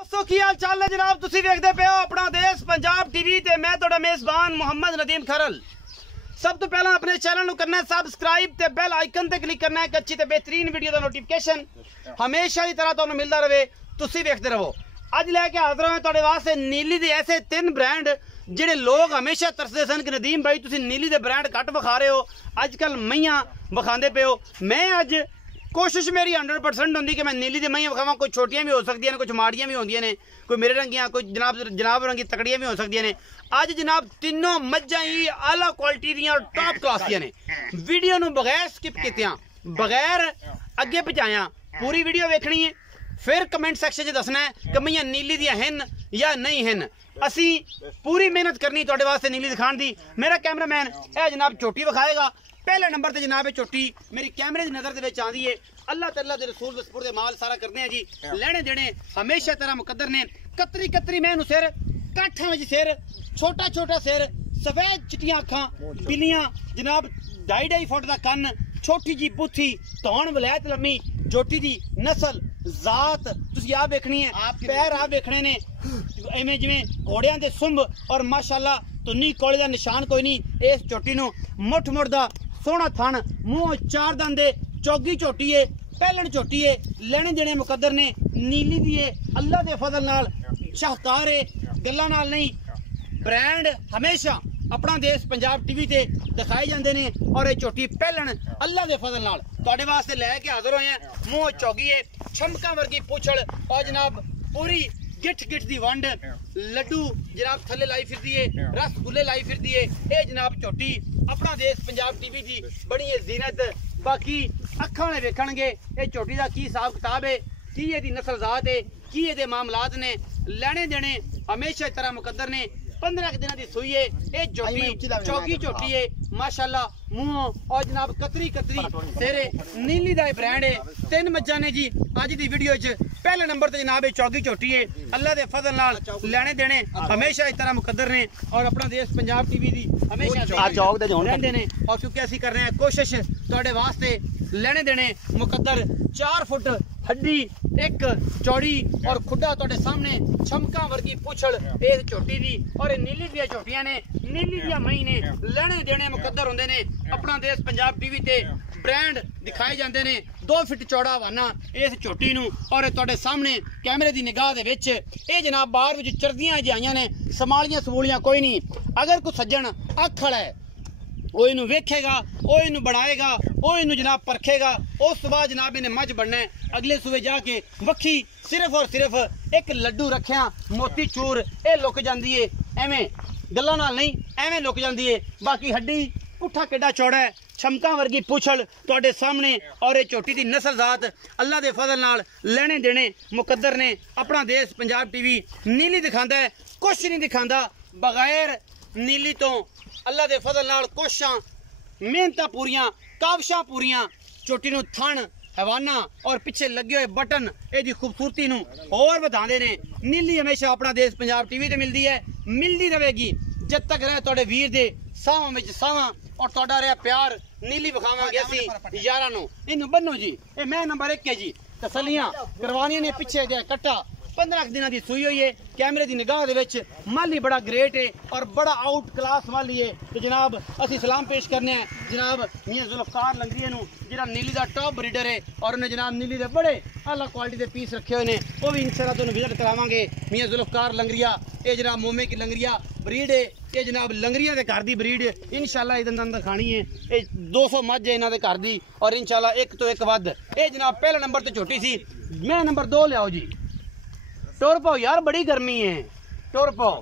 दोस्तों की हाल चाल है जनाब, तुसी देखते पे हो अपना देश पंजाब टीवी ते मैं तुहाडा मेजबान मोहम्मद नदीम खरल। सब तो पहला अपने चैनल को करना है सबसक्राइब ते बेल आइकन ते क्लिक करना है एक अच्छी ते बेहतरीन वीडियो का नोटिफिकेशन हमेशा की तरह तुहानू मिलता रहे, तुसी देखते रहो। अज लैके हाजिर हो तुहाडे वास्ते नीली दे ऐसे 3 ब्रांड जेडे लोग हमेशा तरसदे सन कि नदीम भाई तुसी नीली दे ब्रांड घट विखा रहे हो, अजकल मईयां विखांदे पे हो। मैं अज कोशिश मेरी 100% होंगी कि मैं नीली दी मईयां विखावां। कोई छोटियां भी हो सकती हैं, कुछ माड़ियां भी होंदियां ने, कोई मेरे रंगियां, कोई जनाब रंगी तकड़ियां भी हो सकती ने। अज जनाब तीनों मज्जां ही आला क्वालिटी दियां और टॉप क्लास दियां ने। वीडियो नूं बगैर स्किप कीतियां, बगैर अगे पहुंचाया पूरी वीडियो वेखनी है, फिर कमेंट सेक्शन च दसना है कि मईयां नीली दियां हन या नहीं हन। असी पूरी मेहनत करनी तुहाडे वास्ते नीली दिखाण दी। मेरा कैमरामैन यह जनाब चोटी विखाएगा। पहले नंबर ते जनाब चोटी मेरी कैमरे की नजर दे आंदी है। अल्लाह तआला दे रसूल दे सुपुर्द माल सारा करते हैं जी। लेने देने हमेशा तरह मुकद्दर ने। कतरी कतरी मैनू सिर, काठा विच सिर, छोटा छोटा सिर, सफेद चिट्टियां अखां, बिल्लियां जनाब 2.5 फुट का कन, छोटी जी बुथी, धौन वलैत लम्मी, जोटी दी नस्ल जात तुसीं आ वेखनी है, पैर आ वेखने ने इवें जिवें घोड़ियां दे सुंभ और माशाअल्लाह तुन्नी कोले दा निशान कोई नहीं। इस चोटी नूं मुठ मुठ दा सोहना थन, मूंह 4 दंद, चौगी चोटी है, पहलन चोटी है। लेने देने मुकद्दर ने, नीली दी है, अल्लाह दे फजल नाल शाहकार है, गल्लां नाल नहीं। ब्रांड हमेशा अपना देश पंजाब टीवी ते दिखाए जाते हैं और ये चोटी पहलन अल्लाह दे फजल नाल तुहाडे वास्ते लैके हाजिर होए हैं। मूंह चौगी है, छमका वर्गी पूछड़ और जनाब पूरी गिठ गिठ दी वंड, लड्डू जनाब थले लाई फिरदी है, रसगुल्ले लाई फिरदी है। ये जनाब चोटी अपना देश पंजाब टीवी की बड़ी है जीनत। बाकी अखां वाले वेखणगे ये चोटी का की हिसाब किताब है, की ये नस्ल जात है, की ये मामलात ने। लेने देने हमेशा इस तरह मुकद्दर ने। 15 दिन की सुई है ये चोटी, चौकी चोटी है माशाअल्लाह, मुंह और जनाब कतरी कतरी तेरे नीली दा ब्रांड है। 3 मज्जां ने जी अज की वीडियो च। पहले नंबर ते जनाब चौकी चोटी है, अल्लाह दे फजल नाल लेने देने हमेशा इस तरह मुकद्दर ने और अपना देश पंजाब टीवी दी हमेशा रहंदे ने। और क्योंकि असीं कर रहे हैं कोशिश तुहाडे वास्ते लेने देने मुकद्दर 4 फुट हड्डी एक चौड़ी और खुड्डा तुहाडे सामने, छमका वर्गी पूछड़ इस चोटी दी। और नीली दियां चोटियां ने, नीली दियां मई ने। लेने देने मुकद्दर होंदे ने। अपना देश पंजाब टीवी ते ब्रांड दिखाए जाते हैं। 2 फुट चौड़ा हवाना इस चोटी नूं और तुहाडे सामने कैमरे की निगाह दे विच ये जनाब बाहर विच चरदियां जाइयां ने, समालियां सबूलियां कोई नहीं। अगर कोई सज्जन अखड़ है वो इनू वेखेगा, वो इनू बनाएगा, वो इनू जनाब परखेगा, उस बाद जनाब इन्हें मझ बनना है। अगले सुबह जाके वक्खी सिर्फ और सिर्फ एक लड्डू रखिया मोती चूर ये लुक जाती है, एवें गल्लां नाल नहीं, एवें लुक जाती है। बाकी हड्डी पुट्ठा केडा चौड़ा है, छमका वर्गी पूछड़ तुहाडे सामने और ये चोटी दी नस्ल जात अल्लाह दे फजल नाल लेने देने मुकद्दर ने। अपना देश पंजाब टीवी नीली दिखांदा है, कुछ नहीं दिखांदा बगैर नीली तो। अल्लाह दे फजल नाल कोशिशां मेहनतां पूरियां, काविशां पूरियां। चोटी नूं थण हवाना और पिछे लगे हुए बटन ये खूबसूरती नूं होर वधांदे ने। नीली हमेशा अपना देश पंजाब टीवी ते मिलती है, मिलती रहेगी जब तक रहे तुहाडे वीर दे सावां विच सावां और तुहाडा रहा प्यार। नीली विखावांगे असीं यारां नूं। इनू बन्नो जी, ये मैं नंबर 1 है जी। तसलियां करवानियां ने, पिछे दे कट्टा 15 दिन की सुई हुई है। कैमरे की निगाह दे विच माली बड़ा ग्रेट है और बड़ा आउट क्लास माली है। तो जनाब असी सलाम पेश करने हैं जनाब मियां जुल्फकार लंगरिया नूं, जिहड़ा नीली का टॉप ब्रीडर है और उन्हें जनाब नीली के बड़े आला क्वालिटी के पीस रखे हुए हैं। वो भी इंशाअल्लाह तुहानूं विजिट करावांगे। मियां जुल्फकार लंगरिया ये जनाब मोमे की लंगरिया ब्रीड है। ये जनाब लंगरिया के घर की ब्रीड इंशाअल्लाह ये दंदां दिखानी है। ये 200 मझ है इन्हां दे घर दी और इंशाअल्लाह एक तो एक वध। ये जनाब पहले नंबर तो छोटी सी। मैं नंबर 2 लियाओ जी। टुर पाओ यार, बड़ी गर्मी है, टुर पाओ।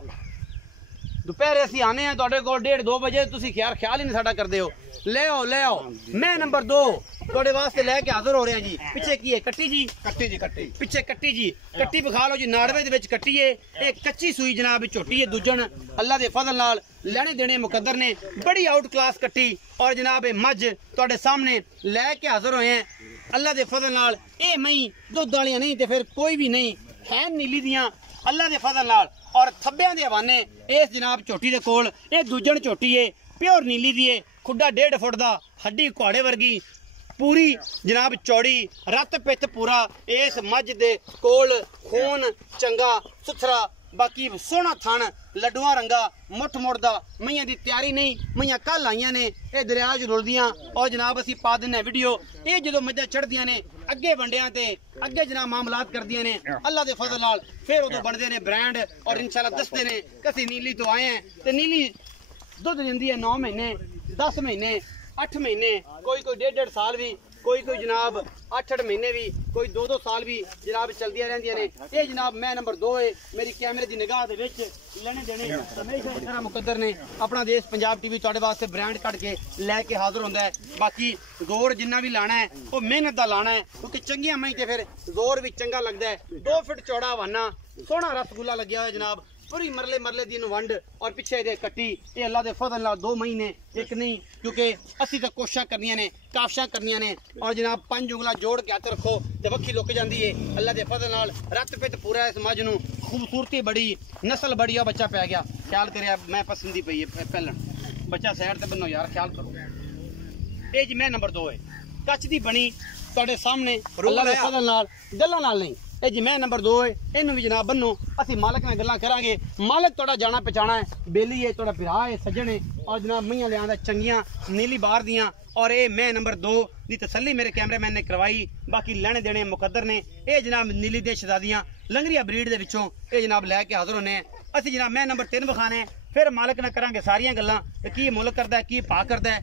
दोपहर असीं आने हैं तुहाडे कोल 1:30-2 बजे, तुसीं ख्याल ही नहीं साडा करदे हो। ले आओ ले आओ। मैं नंबर 2 तुहाडे वास्ते लैके हाजिर हो रहे हैं जी। पिछे की है कट्टी जी, कट्टी जी, कट्टी पिछे कट्टी जी, कट्टी विखा लो जी। नाड़वे दे विच कट्टी है, एक कच्ची सूई जनाब झोटी है दूजन अल्लाह दे फजल नाल लेने देने मुकद्दर ने। बड़ी आउट क्लास कट्टी और जनाब मझ तुहाडे सामने लैके हाजिर होए हैं अल्लाह दे फजल नाल। ये मई दुध वालियां नहीं ते फिर कोई भी नहीं है, नीली दियां अल्लाह दे फजल नाल। और थब्बियां दे हवाने इस जनाब चोटी दे कोल ये दूजन चोटी है, प्योर नीली दी है। खुड्डा 1.5 फुट दा, हड्डी घोड़े वर्गी, पूरी जनाब चौड़ी रत पित पूरा इस मझ दे कोल खून चंगा सुथरा बाकी सोहना थन लड्डुआ रंगा मुठ मुड़दा मईयां दी तैयारी नहीं मईयां कल आईयां ने ये दरिया च रुलदियां और जनाब असी पा दिन्ने वीडियो ये जो मझां चढ़दियां ने अगे वंडियां ते अगे जनाब मामलात करदियां ने अल्लाह दे फजल नाल फिर उदों बनदे ने ब्रांड और इंशाल्लाह दसदे ने कसी नीली तो आए हैं ते नीली दुध दिंदी है 9 महीने 10 महीने 8 महीने कोई 1.5 साल भी कोई जनाब 8 महीने भी कोई 2 साल भी जनाब चलदियां रहंदियां ने ये जनाब मैं नंबर 2 है मेरी कैमरे दी निगाह दे विच लेने देने हमेशा इस तरह मुकद्दर ने अपना देश पंजाब टीवी तुहाडे वास्ते ब्रांड कट के लैके हाजिर होंदा है बाकी जोर जिन्ना भी लाना है वो मेहनत दा लाना है क्योंकि चंगियां मई ते फिर जोर भी चंगा लगदा है 2 फुट चौड़ा हवाना सोहना रसगुल्ला लग्या होया जनाब पूरी मरले दी वंड और पिछे दे कट्टी ये अल्लाह दे फजल नाल 2 महीने एक नहीं क्योंकि असी तो कोशिशां करनियां ने काफशां करनियां ने और जनाब 5 उंगलां जोड़ के हथ रखो ते वक्खी लुक जांदी है अल्लाह दे फजल नाल रत पित पूरा इस मझ नूं खूबसूरती बड़ी नस्ल बड़ी और बच्चा पै गया ख्याल करिया मैं पसंदी पई है पहलन बच्चा साइड ते बनो यार ख्याल करो ये जी मैं नंबर 2 है कच दी बनी तुहाडे सामने अल्लाह दे फजल नाल गल्लां नाल नहीं ये जी मैं नंबर 2 है इनू भी जनाब बनो असी मालक नाल गल्लां करांगे मालक थोड़ा जाना पहचाना है बेली है थोड़ा भरा है सज्जन है और जनाब मईयां लियांदा चंगियां नीली बार दियां और ये मैं नंबर 2 दी तसल्ली मेरे कैमरे मैन ने करवाई बाकी लेने देने मुकद्दर ने ये जनाब नीली दे शहजादियां लंगरिया ब्रीड दे विचों ये जनाब लैके हाजिर होने असी जनाब मैं नंबर 3 विखाने फिर मालक नाल करांगे सारियां गल्लां की मुल करदा की भा करदा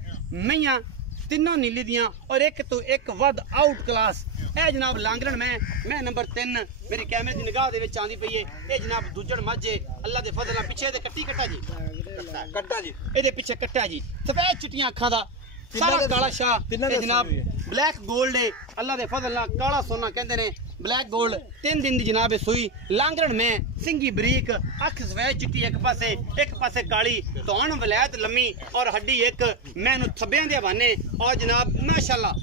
मईयां तीनों नीली दियां और एक तो एक वध आउट क्लास ए जनाब लांगरन मैं नंबर 3 मेरी कैमरे की निगाह दे विच आंदी पई है ए जनाब दूजड़ मझ अल्लाह दे फजल नाल पिछे दे कट्टा जी कट्टा जी एदे पिछे कट्टा जी सफेद चिट्टियां अखां दा सारा काला शाह ए जनाब ब्लैक गोल्ड है अल्लाह दे फजल नाल काला सोना कहंदे ने ब्लैक गोल्ड 3 दिन दी जनाब सुई लांगरन में सिंगी बरीक अख सफेद चिट्टी एक पासे काली तौण वलैत लम्मी और हड्डी एक मैनू थब्बियां दे हवाने और जनाब माशाल्लाह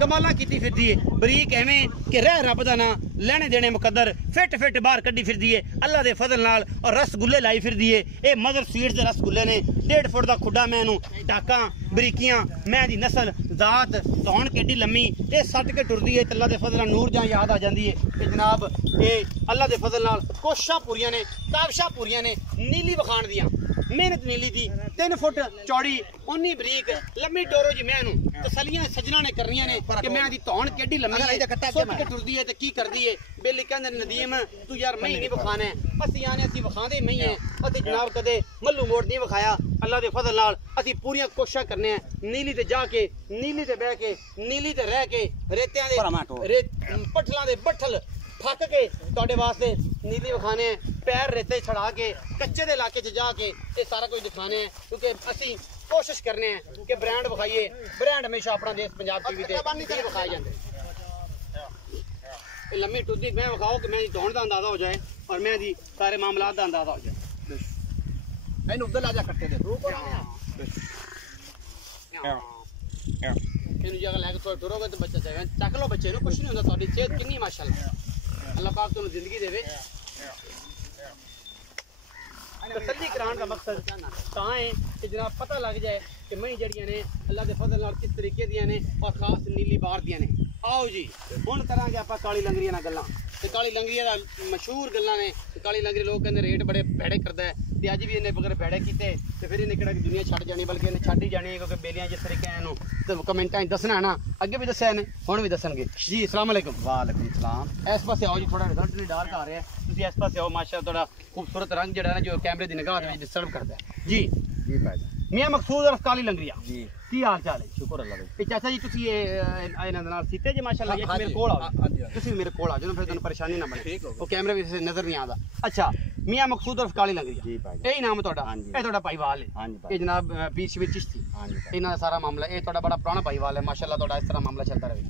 कमाला कीती फिरदी है बरीक एवें कि रह रब दा ना लेने देने मुकद्दर फिट बाहर कड्डी फिरदी है अल्लाह दे फजल नाल और रसगुल्ले लाई फिरदी है ए मदर स्वीट्स दे रसगुल्ले ने 1.5 फुट दा खुड्डा मैनू टाकां बरीकियां मैं दी नस्ल जात तौण केडी लम्मी ए सट के टुरदी है अल्लाह दे फजल नाल नूर जां याद आ जांदी है कि जनाब ये अल्लाह दे फजल नाल कोशिशां पूरियां ने काबशां पूरियां ने नीली वखाण दियां मेहनत नीली दी 3 फुट चौड़ी उन्नी बरीक लम्मी टोरो जी मैनू तसलियां सजना ने करनियां ने कि मैं दी तौण केडी लम्मी है सुट के टुरदी है ते की करदी है बेली कहंदे नदीम तू यार मही नहीं वखाना असी आने असी वखांदे मही है असी जनाब कदे मल्लू मोड़ नहीं वखाया अल्लाह दे फजल नाल असी पूरियां कोशिशां करने हैं नीली ते जाके नीली ते बह के नीली ते रह के रेतियां दे पठलां दे बठल थक के तुहाडे वास्ते नीली विखाने पैर रेते छड़ा के कच्चे दे इलाके च जाके ये सारा कुछ दिखाने हैं क्योंकि असी कोशिश करने हैं कि ब्रांड विखाइए ब्रांड हमेशा अपना देश पंजाब टीवी ते विखाए जाते लम्मी टुद्दी मैं विखाओ कि मैं दौड़ का अंदाजा हो जाए और मैं दी सारे मामलात का अंदाजा हो जाए मैंने उधर ला जा कट्टे दे जगह लैके थोड़ा टुरोगे तो बच्चा जाएगा चक लो बच्चे कुछ नहीं होता थोड़ी सेहत कितनी माशाल्लाह अल्लाह पाक तुम जिंदगी देवे तसल्ली कराने का मकसद तां है कि जनाब पता लग जाए कि मई जड़ियां ने अल्लाह के फजल नाल किस तरीके दियां ने और खास नीली बार दियां ने आओ जी हुण करांगे आपां काली लंगरियां नाल गल्लां ते काली लंगरियां दा मशहूर गल्लां ने काली लंगरी लोग कहंदे रेट बड़े भैड़े करदा है ते अज भी इन्हें बगैर भैड़े कीते ते फिर इन्हें केड़ा दुनिया छड्ड जानी बल्कि इन्हें छड्ड ही जानी है क्योंकि बेलियां जिस तरीके इन्हूं ते कमेंटां च दसना ना अगे भी दस्सिया ने हुण भी दसणगे जी अस्सलाम वालेकुम वालेकुम सलाम इस पासे आओ जी थोड़ा रिजल्ट नहीं डार्क आ रहा है तुसीं इस पासे आओ माशाअल्लाह थोड़ा खूबसूरत रंग जिहड़ा ना जो कैमरे दी निगाह दे विच डिस्टर्ब करदा है जी जी भाई मियां मकसूद और काली लंगरिया जी की हाल चाल है शुक्र अल्लाह दा चाचा जी तुसीं इन्हां दे नाल सीते जे माशाअल्लाह ये मेरे कोल आओ तुसीं मेरे कोल आ जाओ फिर तुहानूं परेशानी ना बने वो कैमरे विच नजर नहीं आंदा अच्छा मियां मकसूद और काली लंगरिया जी भाई यही नाम है तुहाडा ये तुहाडा भाईवाल है हां जी ये जनाब पीर शिविर चिश्ती हां जी इन्हां दा सारा मामला ये तुहाडा बड़ा पुराना भाईवाल है माशाअल्लाह तुहाडा इस तरह मामला चलता रहे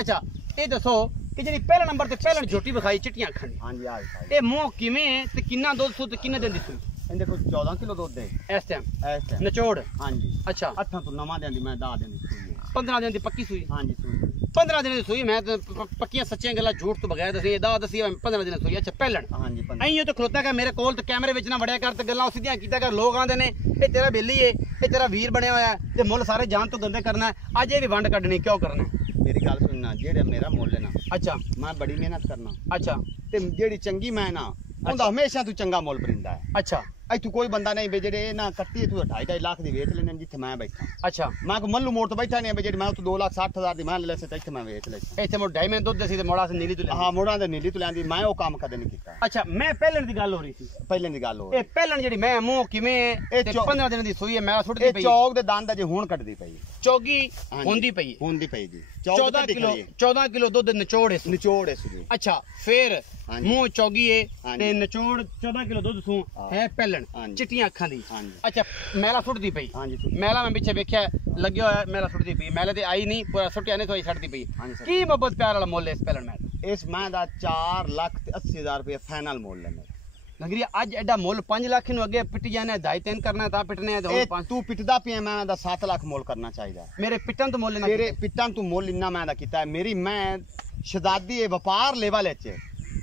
अच्छा ये दसो कि जी पहला नंबर ते पहला झोटी विखाई चिट्टियां अखां दी हां जी आ ये मुंह किवें ते किन्ना दुध सुध किन्ने दिन दी सुई इहदे कोल 14 किलो दुध है इस टाइम नचोड़ हां जी अच्छा 8 तो नवा देंदी मैं 10 दिन दी सुई 15 दिन ਦੀ ਪੱਕੀ ਸੂਈ ਹਾਂਜੀ ਸੂਈ 15 ਦਿਨ ਦੀ ਸੂਈ ਮੈਂ ਪੱਕੀਆਂ ਸੱਚੀਆਂ ਗੱਲਾਂ ਝੂਠ ਤੋਂ ਬਗੈਰ ਦੱਸੀ ਇਹਦਾ ਦੱਸੀ 15 ਦਿਨ ਸੂਈ ਅੱਛਾ ਪਹਿਲਣ ਹਾਂਜੀ ਐਂ ਤਾਂ ਖਲੋਤਾ ਕਿ ਮੇਰੇ ਕੋਲ ਤੇ ਕੈਮਰੇ ਵਿੱਚ ਨਾ ਵੜਿਆ ਕਰ ਤੇ ਗੱਲਾਂ ਸਿੱਧੀਆਂ ਕੀਤਾ ਕਰ ਲੋਕ ਆਂਦੇ ਨੇ ਇਹ ਤੇਰਾ ਬੇਲੀ ਏ ਇਹ ਤੇਰਾ ਵੀਰ ਬਣਿਆ ਹੋਇਆ ਤੇ ਮੁੱਲ ਸਾਰੇ ਜਾਨ ਤੋਂ ਗੰਦੇ ਕਰਨਾ ਅੱਜ ਇਹ ਵੀ ਵੰਡ ਕੱਢਣੀ ਕਿਉਂ ਕਰਨਾ ਮੇਰੀ ਗੱਲ ਸੁਣਨਾ ਜਿਹੜਾ ਮੇਰਾ ਮੁੱਲ ਹੈ ਨਾ ਅੱਛਾ ਮੈਂ ਬੜੀ ਮਿਹਨਤ ਕਰਨਾ ਅੱਛਾ ਤੇ ਜਿਹੜੀ ਚੰਗੀ ਮੈਂ ਨਾ ਉਹਦਾ ਹਮੇਸ਼ਾ ਤੂੰ ਚੰਗਾ ਮੁੱਲ ਪਰਿੰਦਾ ਹੈ ਅੱਛਾ ਇੱਥੋਂ ਕੋਈ ਬੰਦਾ ਨਹੀਂ ਵੀ ਜਿਹੜੇ ਨਾ ਕੱਟੀ ਤੂੰ 2.5 ਲੱਖ ਦੀ ਵੇਚ ਲੈਣੇ ਜਿੱਥੇ ਮੈਂ ਬੈਠਾ ਅੱਛਾ ਮੈਂ ਕੋ ਮੱਲੂ ਮੋੜ ਤੋਂ ਬੈਠਾ ਨਹੀਂ ਵੀ ਜਿਹੜੀ ਮੈਂ ਤੂੰ 2,60,000 ਦੀ ਮੈਂ ਲੈ ਸੇ ਇੱਥੇ ਮੈਂ ਵੇਚ ਲੈ ਇੱਥੇ ਮੋ ਡਾਇਮੰਡ ਦੁੱਧ ਸੀ ਤੇ ਮੋੜਾ ਸੀ ਨੀਲੀ ਤੋਂ ਹਾਂ ਮੋੜਾਂ ਦੇ ਨੀਲੀ ਤੋਂ ਲੈਂਦੀ ਮੈਂ ਉਹ ਕੰਮ ਕਦੇ ਨਹੀਂ ਕੀਤਾ ਅੱਛਾ ਮੈਂ ਪਹਿਲਣ ਦੀ ਗੱਲ ਹੋ ਰਹੀ ਸੀ ਪਹਿਲੇ ਦੀ ਗੱਲ ਹੋ ਇਹ ਪਹਿਲਣ ਜਿਹੜੀ ਮੈਂ ਮੂੰਹ ਕਿਵੇਂ ਇਹ 15 ਦਿਨ ਦੀ ਸੂਈ ਹੈ ਮੈਂ ਸੁੱਟਦੀ ਇਹ ਪਈ ਚੌਕ ਦੇ ਦੰਦ ਅਜੇ ਹੁਣ ਕੱਢਦੀ ਪਈ ਚੌਗੀ ਹੁੰਦੀ ਪਈ ਹੁੰਦੀ ਪਈ ਜੀ 14 ਕਿਲੋ ਦੁੱਧ ਨਿਚੋੜ ਇਸ ਨਿਚੋੜ ਇਸ ਦੀ ਅੱਛਾ ਫੇਰ ਮੂੰਹ ਚੌਗੀ ਏ ਹਾਂਜੀ। ਤੇ ਨਿਚੋੜ 14 ਕਿਲੋ ਦੁੱਧ ਸੂ ਹੈ ਪਹਿਲਣ ਹਾਂਜੀ। ਚਿੱਟੀਆਂ ਅੱਖਾਂ ਦੀ ਹਾਂਜੀ। ਅੱਛਾ ਮੈਲਾ ਸੁੱਟਦੀ ਪਈ ਹਾਂਜੀ ਮੈਲਾ ਮੈਂ ਪਿੱਛੇ ਵੇਖਿਆ ਲੱਗਿਆ ਹੋਇਆ ਮੈਲਾ ਸੁੱਟਦੀ ਪਈ ਮੈਲੇ ਤੇ ਆਈ ਨਹੀਂ ਪੂਰਾ ਸੁੱਟਿਆ ਨਹੀਂ ਥੋੜੀ ਛੱਡਦੀ ਪਈ ਹਾਂਜੀ ਸਰ। ਕੀ ਮੁਹੱਬਤ ਪਿਆਰ ਵਾਲਾ ਮੁੱਲ ਹੈ ਇਸ ਪਹਿਲਣ ਮੈਲ ਇਸ ਮਾਂ ਦਾ 4,80,000 ਰੁਪਏ ਫਾਈਨਲ ਮੁੱਲ ਹੈ ਮੇਰਾ ਨਗਰੀ ਅੱਜ ਐਡਾ ਮੁੱਲ 5 ਲੱਖ ਨੂੰ ਅੱਗੇ ਪਿੱਟ ਜਾਣਾ 2.5-3 ਕਰਨਾ ਤਾਂ ਪਿੱਟਨੇ ਆ ਤੇ ਇਹ ਹੁਣ 5 ਤੂੰ ਪਿੱਟਦਾ ਪਿਆ ਮੈਂ ਦਾ 7 ਲੱਖ ਮੁੱਲ ਕਰਨਾ ਚਾਹੀਦਾ ਮੇਰੇ ਪਿੱਟਣ ਤੋਂ ਮੁੱਲ ਨਾ ਤੇਰੇ ਪਿੱਟਣ ਤੂੰ ਮੁੱਲ ਇੰਨਾ ਮੈਂ ਦਾ ਕੀਤਾ ਹੈ ਮੇਰੀ ਮੈਂ ਸ਼ਦਾਦੀ ਇਹ ਵਪਾਰ ਲੈਵਲ ਚ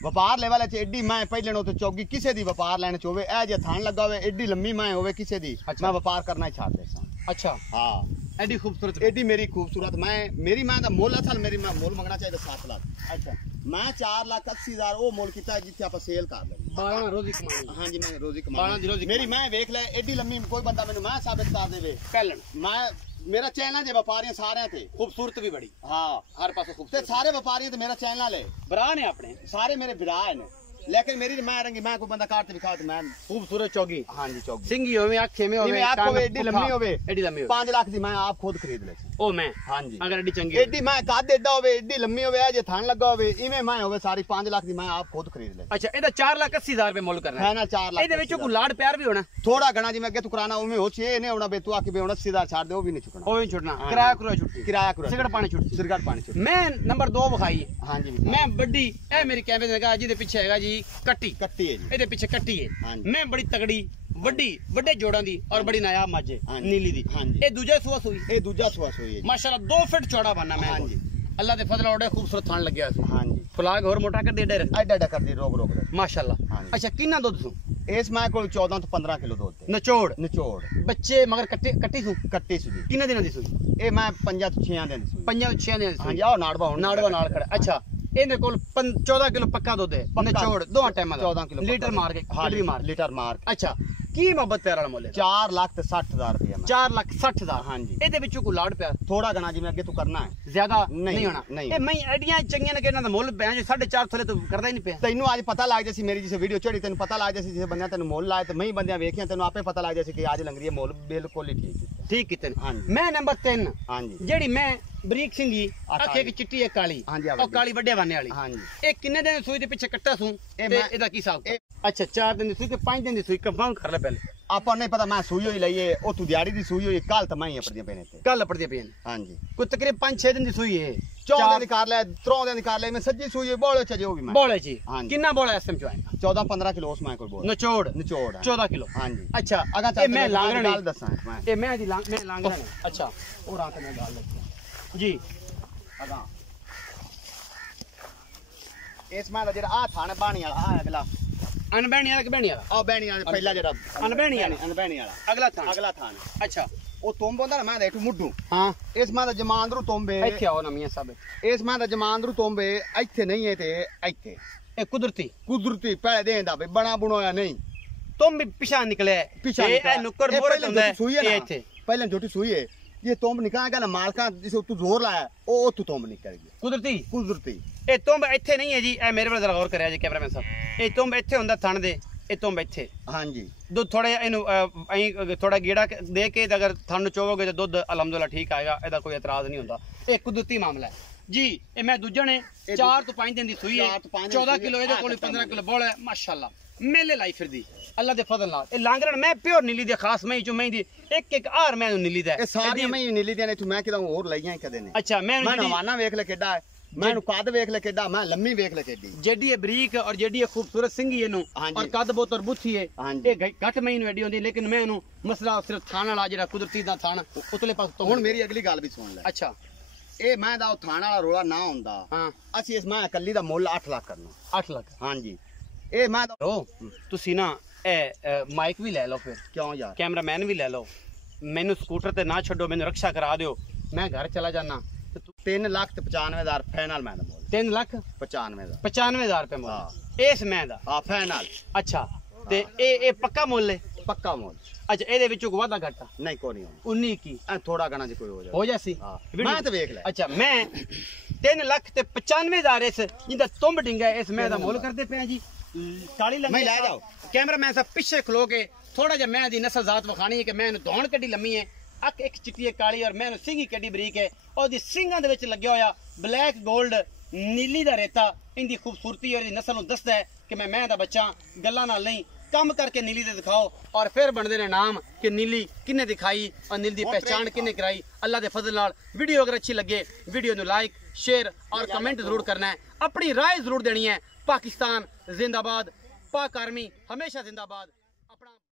ਵਪਾਰ ਲੈਵਲ ਚ ਐਡੀ ਮੈਂ ਪਹਿਲੇ ਨੂੰ ਤੇ ਚੌਗੀ ਕਿਸੇ ਦੀ ਵਪਾਰ ਲੈਣ ਚ ਹੋਵੇ ਇਹ ਜੇ ਥਾਣ ਲੱਗਾ ਹੋਵੇ ਐਡੀ ਲੰਮੀ ਮੈਂ ਹੋਵੇ ਕਿਸੇ ਦੀ ਮੈਂ ਵਪਾਰ ਕਰਨਾ ਹੀ ਛੱਡ ਦੇਸਾਂ ਅੱਛਾ ਹਾਂ ਐਡੀ ਖੂਬਸੂਰਤ ਐਡੀ ਮੇਰੀ ਖੂਬਸੂਰਤ ਮੇਰੀ ਮਾਂ ਦਾ ਮੁੱਲ ਅਸਲ ਮੇਰੀ ਮਾਂ ਮੁੱਲ ਮੰਗਣਾ ਚਾਹੀਦਾ 7 ਲੱਖ ਅੱਛਾ ਮੈਂ 4,80,000 ਉਹ ਮੁੱਲ ਕੀਤਾ ਜਿੱਥੇ ਆਪਾਂ ਸੇਲ ਕਰ ਲਈ 12 ਰੋਜ਼ੀ ਕਮਾਣੀ ਹਾਂਜੀ ਮੈਂ ਰੋਜ਼ੀ 12 ਕਮਾਉਣੀ ਦੀ ਰੋਜ਼ੀ ਮੇਰੀ ਮੈਂ ਵੇਖ ਲੈ ਐਡੀ ਲੰਮੀ ਕੋਈ ਬੰਦਾ ਮੈਨੂੰ ਮੈਂ ਸਾਬਿਤ ਕਰ ਦੇਵੇ ਪਹਿਲਣ ਮੈਂ ਮੇਰਾ ਚੈਨਲ ਜੇ ਵਪਾਰੀਆਂ ਸਾਰਿਆਂ ਤੇ ਖੂਬਸੂਰਤ ਵੀ ਬੜੀ ਹਾਂ ਹਰ ਪਾਸੇ ਤੇ ਖੂਬਸੂਰਤ ਸਾਰੇ ਵਪਾਰੀਆਂ ਤੇ ਮੇਰਾ ਚੈਨਲ ਹੈ ਭਰਾ ਨੇ ਆਪਣੇ ਸਾਰੇ ਮੇਰੇ ਭਰਾ ਨੇ लेकिन मेरी मैं रंगी मैं कोई बंदा काट दिखा तो मैं खूबसूरत चौगी हाँ जी चौकी सिंगी होवे आंखें में होवे आंख होवे एडी लंबी होवे एडी लंबी 5 लाख दी मैं आप खुद खरीद ले ओ मैं हाँ जी अगर एडी चंगी एडी मैं काद एडा होवे एडी लंबी होवे जे थान लगा होवे इवें मैं होवे सारी 5 लाख दी मैं आप खुद खरीद ले अच्छा एदा 4,80,000 रुपए मुੱਲ करना है ना 4 लाख ਇਹਦੇ ਵਿੱਚੋਂ ਕੋਈ ਲਾੜ ਪਿਆਰ ਵੀ ਹੋਣਾ थोड़ा घना जी मैं अगे तू कराना उवें हो छे ने होना बे तू आके बे 80,000 छाड़ दे वो भी नहीं चुकना ਉਹ ਵੀ ਛੁੱਟਣਾ ਕਿਰਾਇਆ ਕਰੋ ਛੁੱਟੀ किराया ਪਾਣੀ ਛੁੱਟੀ सिगरेट पानी छुट ਮੈਂ ਨੰਬਰ 2 ਵਿਖਾਈ हाँ जी ਮੈਂ ਵੱਡੀ ਇਹ ਮੇਰੀ ਕੈਮਰੇ ਦੇ ਲਗਾ ਜਿਹਦੇ ਪਿੱਛੇ ਹੈਗਾ ਜੀ ਕੱਟੀ कट्टी है जी ਇਹਦੇ ਪਿੱਛੇ ਕੱਟੀ ਹੈ ਹਾਂਜੀ। ਮੈਂ ਬੜੀ ਤਗੜੀ ਵੱਡੇ ਜੋੜਾਂ ਦੀ ਔਰ ਬੜੀ ਨਾਯਾਬ ਮੱਝ ਹੈ ਹਾਂਜੀ। ਨੀਲੀ ਦੀ ਹਾਂਜੀ। ਇਹ ਦੂਜਾ ਸੂਆ ਸੂਈ ये दूजा सुआ सोई है जी ਮਾਸ਼ਾਅੱਲਾ 2 ਫੁੱਟ ਚੌੜਾ ਬਣਾ ਮੈਂ ਹਾਂਜੀ। ਅੱਲਾ ਦੇ ਫਜ਼ਲ ਔੜੇ ਖੂਬਸੂਰਤ ਥਣ ਲੱਗਿਆ ਸੀ हाँ जी ਫਲਾਗ ਹੋਰ ਮੋਟਾ ਕਰ ਦੇ ਡੇ एडा एडा कर दी रोक दे ਮਾਸ਼ਾਅੱਲਾ ਹਾਂਜੀ। ਅੱਛਾ ਕਿੰਨਾ ਦੁੱਧ ਸੂ इस मैं को 14 तो 15 किलो दूध दे ਨਿਚੋੜ निचोड़ ਬੱਚੇ ਮਗਰ ਕੱਟੀ ਸੂ कट्टी सुधी ਕਿੰਨੇ ਦਿਨਾਂ ਦੀ ਸੂਈ ਇਹ ਮੈਂ 5 ਤੋਂ 6 ਦਿਨ ਦੀ ਪੰਜਾਂ 6 ਦਿਨਾਂ ਦੀ ਹਾਂਜੀ ਸੂਈ ਆਹ ਨਾੜਵਾ ਹੁਣ ਨਾੜਵਾ ਨਾਲ ਖੜਾ ਅੱਛਾ ਇਹਦੇ ਕੋਲ 14 ਕਿਲੋ ਪੱਕਾ ਦੁੱਧ ਹੈ ਪੱਕਾ। ਨਿਚੋੜ ਦੋਹਾਂ ਟਾਈਮਾਂ ਦਾ 14 ਕਿਲੋ ਲੀਟਰ ਮਾਰ ਕੇ ਹਾਂ ਕਿਲੋ ਮਾਰ ਲੀਟਰ ਮਾਰ ਕੇ ਅੱਛਾ ਕੀ ਮੁਹੱਬਤ ਪਿਆਰ ਵਾਲਾ ਮੁੱਲ ਹੈ 4,60,000 ਰੁਪਏ 4,60,000 ਹਾਂਜੀ। ਇਹਦੇ ਵਿੱਚੋਂ ਕੋਈ ਲਾੜ ਪਿਆਰ ਥੋੜਾ ਗਣਾ ਜਿਵੇਂ ਅੱਗੇ ਤੂੰ ਕਰਨਾ ਹੈ ਜ਼ਿਆਦਾ ਨਹੀਂ, ਨਹੀਂ ਹੋਣਾ ਨਹੀਂ। ਇਹ ਮੈਂ ਐਡੀਆਂ ਚੰਗੀਆਂ ਨੇ ਕਿ ਇਹਨਾਂ ਦਾ ਮੁੱਲ ਪਿਆ ਜੋ 4.5 ਥਲੇ ਤੋਂ ਕਰਦਾ ਹੀ ਨਹੀਂ ਪਿਆ ਤੈਨੂੰ ਅੱਜ ਪਤਾ ਲੱਗ ਜਾਸੀ ਮੇਰੀ ਜਿਸ ਵੀਡੀਓ ਚੜੀ ਤੈਨੂੰ ਪਤਾ ਲੱਗ ਜਾਸੀ ਜਿਸ ਬੰਦਿਆਂ ਤੈਨੂੰ ਮੁੱਲ ਲਾਏ ਤੇ ਮੈਂ ਹੀ ਬੰਦਿਆਂ ਵੇਖਿਆ ਤੈਨੂੰ ਆਪੇ ਪਤਾ ਲੱਗ ਜਾਸੀ ਕਿ ਅੱਜ ਲੰਗਰੀ ਮੁੱਲ ਬਿਲਕੁਲ ਹੀ ਠੀਕ ਕੀਤਾ ਠੀਕ ਕੀਤੇ ਨੇ ਹਾਂਜੀ। ਮੈਂ ਨੰਬਰ 3 ਹਾਂਜੀ ਜਿਹੜੀ ਮੈਂ ਬਰੀਕ ਸਿੰਘੀ ਆਹ ਅੱਖੇ ਕਿ ਚਿੱਟੀ ਹੈ ਕਾਲੀ ਹਾਂਜੀ, ਆਹ ਉਹ ਵੱਡੀ। ਕਾਲੀ ਵੱਡੇ ਵਾਨੇ ਵਾਲੀ ਹਾਂਜੀ ਇਹ ਕਿੰਨੇ ਦਿਨ ਸੂਈ ਦੇ ਪਿੱਛੇ ਕੱਟਾ ਸੂ ਇਹ ਤੇ ਮੈਂ- ਇਹਦਾ ਕੀ ਹਿਸਾਬ ਇਹ- ਅੱਛਾ 4 ਦਿਨ ਦੀ ਸੂਈ ਤੇ 5 ਦਿਨ ਦੀ ਸੂਈ ਕੰਫਰਮ ਕਰ ਲੈ ਪਹਿਲੇ ਆਪਾਂ ਨੂੰ ਨਹੀਂ ਪਤਾ ਮੈਂ ਸੂਈ ਹੋਈ ਲਈਏ ਉਹ ਤੂੰ ਦਿਹਾੜੀ ਦੀ ਸੂਈ ਹੋਈ ਕੱਲ ਤਾਂ ਮੈਂ ਹੀ ਆਪਣੀਆਂ ਪੈਣੇ ਤੇ ਕੱਲ ਪੜਦੇ ਪਏ ਨੇ ਹਾਂਜੀ ਕੋਈ ਤਕਰੀਬ 5-6 ਦਿਨ ਦੀ ਸੂਈ ਹੈ 14 ਦਿਨ ਕਰ ਲੈ 3 ਦਿਨ ਕਰ ਲੈ ਮੈਂ ਸੱਜੀ ਸੂਈ ਹੋਈ ਬੋਲੇ ਚ ਜੋ ਵੀ ਮੈਂ ਬੋਲੇ ਜੀ ਹਾਂਜੀ। ਕਿੰਨਾ ਬੋਲਾ ਇਸ ਟਾਈਮ ਚ ਆਏਗਾ 14-15 ਕਿਲੋ ਉਸ ਮੈਂ ਕੋਲ ਬੋਲ ਨਿਚੋੜ ਨਿਚੋੜ 14 ਕਿਲੋ ਹਾਂਜੀ ਅੱਛਾ ਅਗਾ ਇਹ ਮੈਂ ਲਾਂਗਣਾ ਗੱਲ ਦੱਸਾਂ ਮੈਂ ਇਹ ਮੈਂ ਦੀ ਮੈਂ ਲਾਂਗਣਾ ਨੇ ਅੱਛਾ ਉਹ ਰਾਤ ਮੈਂ ਗੱਲ ਲੱਗੀ ਜੀ ਅਗਾ ਇਸ ਮੈਂ ਦਾ ਜਿਹੜਾ ਆ ਥਾਣ ਬਾਣੀ ਵਾਲਾ ਆ ਅਗਲਾ ਅਨਬੈਣੀ ਵਾਲਾ ਕਿ ਬੈਣੀ ਵਾਲਾ ਆ ਬੈਣੀ ਵਾਲਾ ਪਹਿਲਾ ਜਿਹੜਾ ਅਨਬੈਣੀ ਵਾਲਾ ਅਨਬੈਣੀ ਵਾਲਾ ਅਗਲਾ ਥਾਂ ਅਗਲਾ ਥਾਣ ਅੱਛਾ ਉਹ ਤੁੰਬ ਹੁੰਦਾ ਨਾ ਮੈਂ ਦੇਖੂ ਮੁੱਢੂ ਹਾਂ ਇਸ ਮਾਂ ਦਾ ਜਮਾਂਦਰੂ ਤੁੰਬੇ ਇੱਥੇ ਆਓ ਨਾ ਮੀਆਂ ਸਾਹਿਬ ਇਸ ਮਾਂ ਦਾ ਜਮਾਂਦਰੂ ਤੁੰਬੇ ਇੱਥੇ ਨਹੀਂ ਹੈ ਤੇ ਇੱਥੇ ਇਹ ਕੁਦਰਤੀ ਕੁਦਰਤੀ ਪਹਿਲੇ ਦੇਂਦਾ ਵੀ ਬਣਾ ਬਣਾਇਆ ਨਹੀਂ ਤੁਮ ਵੀ ਪਿਛਾ ਨਿਕਲੇ ਪਿਛਾ ਇਹ ਨੁੱਕਰ ਮੋੜ ਹੁੰਦਾ ਹੈ ਸੂਈ ਹੈ ਇਹ ਨਾ ਇੱਥੇ ਪਹਿਲਾਂ ਛੋਟੀ ਸੂਈ ਹੈ ये तुम निकालेगा ना मालका जिसे तू जोर लाया ओ तू तुम निकल गया ਕੁਦਰਤੀ कुदरती ਇਹ ਤੁੰਬ ਇੱਥੇ ਨਹੀਂ ਹੈ ਜੀ ਇਹ ਮੇਰੇ ਵੱਲ ਜ਼ਰਾ ਗੌਰ ਕਰਿਆ ਜੀ ਕੈਮਰਾਮੈਨ ਸਾਹਿਬ ਇਹ ਤੁੰਬ ਇੱਥੇ ਹੁੰਦਾ ਥਣ ਦੇ ਇਹ ਤੁੰਬ ਇੱਥੇ हाँ जी ਦੁੱਧ ਥੋੜਾ ਇਹਨੂੰ ਐਂ ਥੋੜਾ ਗੇੜਾ ਦੇ ਕੇ ਤੇ ਅਗਰ ਥਣ ਨੂੰ ਚੋਵੋਗੇ ਤਾਂ ਦੁੱਧ ਅਲਹਮਦੁਲਿਲਾ ਠੀਕ ਆਏਗਾ ਇਹਦਾ ਕੋਈ ਇਤਰਾਜ਼ ਨਹੀਂ ਹੁੰਦਾ ਇਹ ਕੁਦਰਤੀ ਮਾਮਲਾ ਹੈ ਜੀ ਇਹ ਮੈਂ ਦੂਜੇ ਨੇ 4 ਤੋਂ 5 ਦਿਨ ਦੀ ਸੂਈ ਹੈ 14 ਕਿਲੋ ਇਹਦੇ ਕੋਲ 15 ਕਿਲੋ ਬੋਲ ਹੈ ਮਾਸ਼ਾਅੱਲਾ ਮੇਲੇ ਲਾਈ ਫਿਰਦੀ ਅੱਲਾ ਦੇ ਫਜ਼ਲ ਨਾਲ ਇਹ ਲਾਂਗਰਣ ਮੈਂ ਪਿਓਰ ਨੀਲੀ ਦੀ ਖਾਸ ਮੈਂ ਚੋਂ ਮੈਂ ਦੀ ਇੱਕ ਹਾਰ ਮੈਂ ਨੀਲੀ ਦਾ ये सारी मैं नीली देने तू मैं किदा और लईया कदे ने अच्छा मैं मैं नवाना देख ले केडा है मैं कद वेख ले केडा, मैं लम्मी वेख ले केडी, जेडी बरीक और जेडी खूबसूरत सिंगी है और कद बहुत और बुथी है, ये घट महीन वेडी होंदी, लेकिन मैं इनू मसला सिर्फ थान वाला जेड़ा कुदरती दा थान उतले पास तो। हुण मेरी अगली गल भी सुन ले। अच्छा ए मैं दा थान वाला रोला ना हुंदा, हां असि इस मैं कल्ली दा मुੱਲ 8 लाख करना। 8 लाख? हां जी। ए मैं ओ तुसी ना ए माइक भी ले लो फिर। क्यों यार? कैमरामैन भी ले लो, मैनू स्कूटर ते ना छड्डो, मैनू रक्षा करा दियो, मैं घर चला जाना। 3,95,000 फाइनल मैं दा मोल। 3,95,000 रुपए मोल इस मैं दा? हां फाइनल। अच्छा ते ए पक्का मोल है? पक्का मोल। अच्छा एदे विचों वादा घाटा नहीं कोई नहीं 19 की थोड़ा घना जी कोई हो जासी। मैं तो देख ले। अच्छा मैं 3,95,000 इस जिंदा तुंब डिंगा इस मैं दा मोल करदे पे जी। काली लम्मी मैं ले जाओ कैमरामैन साहब पीछे खलो के थोड़ा जा मैं दी नस्ल जात वखानी है कि मैं दौड़ कड्डी लम्मी है, अक एक चिट्टी है काली और मैं सिंगी कड्डी बरीक है, और दी सिंगां दे विच लग्या होया ब्लैक गोल्ड नीली दा रेता इंदी खूबसूरती और नस्ल नूं दसदा है कि मैं दा बच्चा गल्लां नाल नहीं कम करके नीली दे दिखाओ और फिर बनते ने नाम कि नीली किन्ने दिखाई और नीली दी पहचान किन्ने कराई। अल्लाह दे फजल नाल वीडियो अगर अच्छी लगे वीडियो नूं लाइक शेयर और कमेंट जरूर करना है, अपनी राय जरूर देनी है। पाकिस्तान जिंदाबाद, पाक आर्मी हमेशा जिंदाबाद।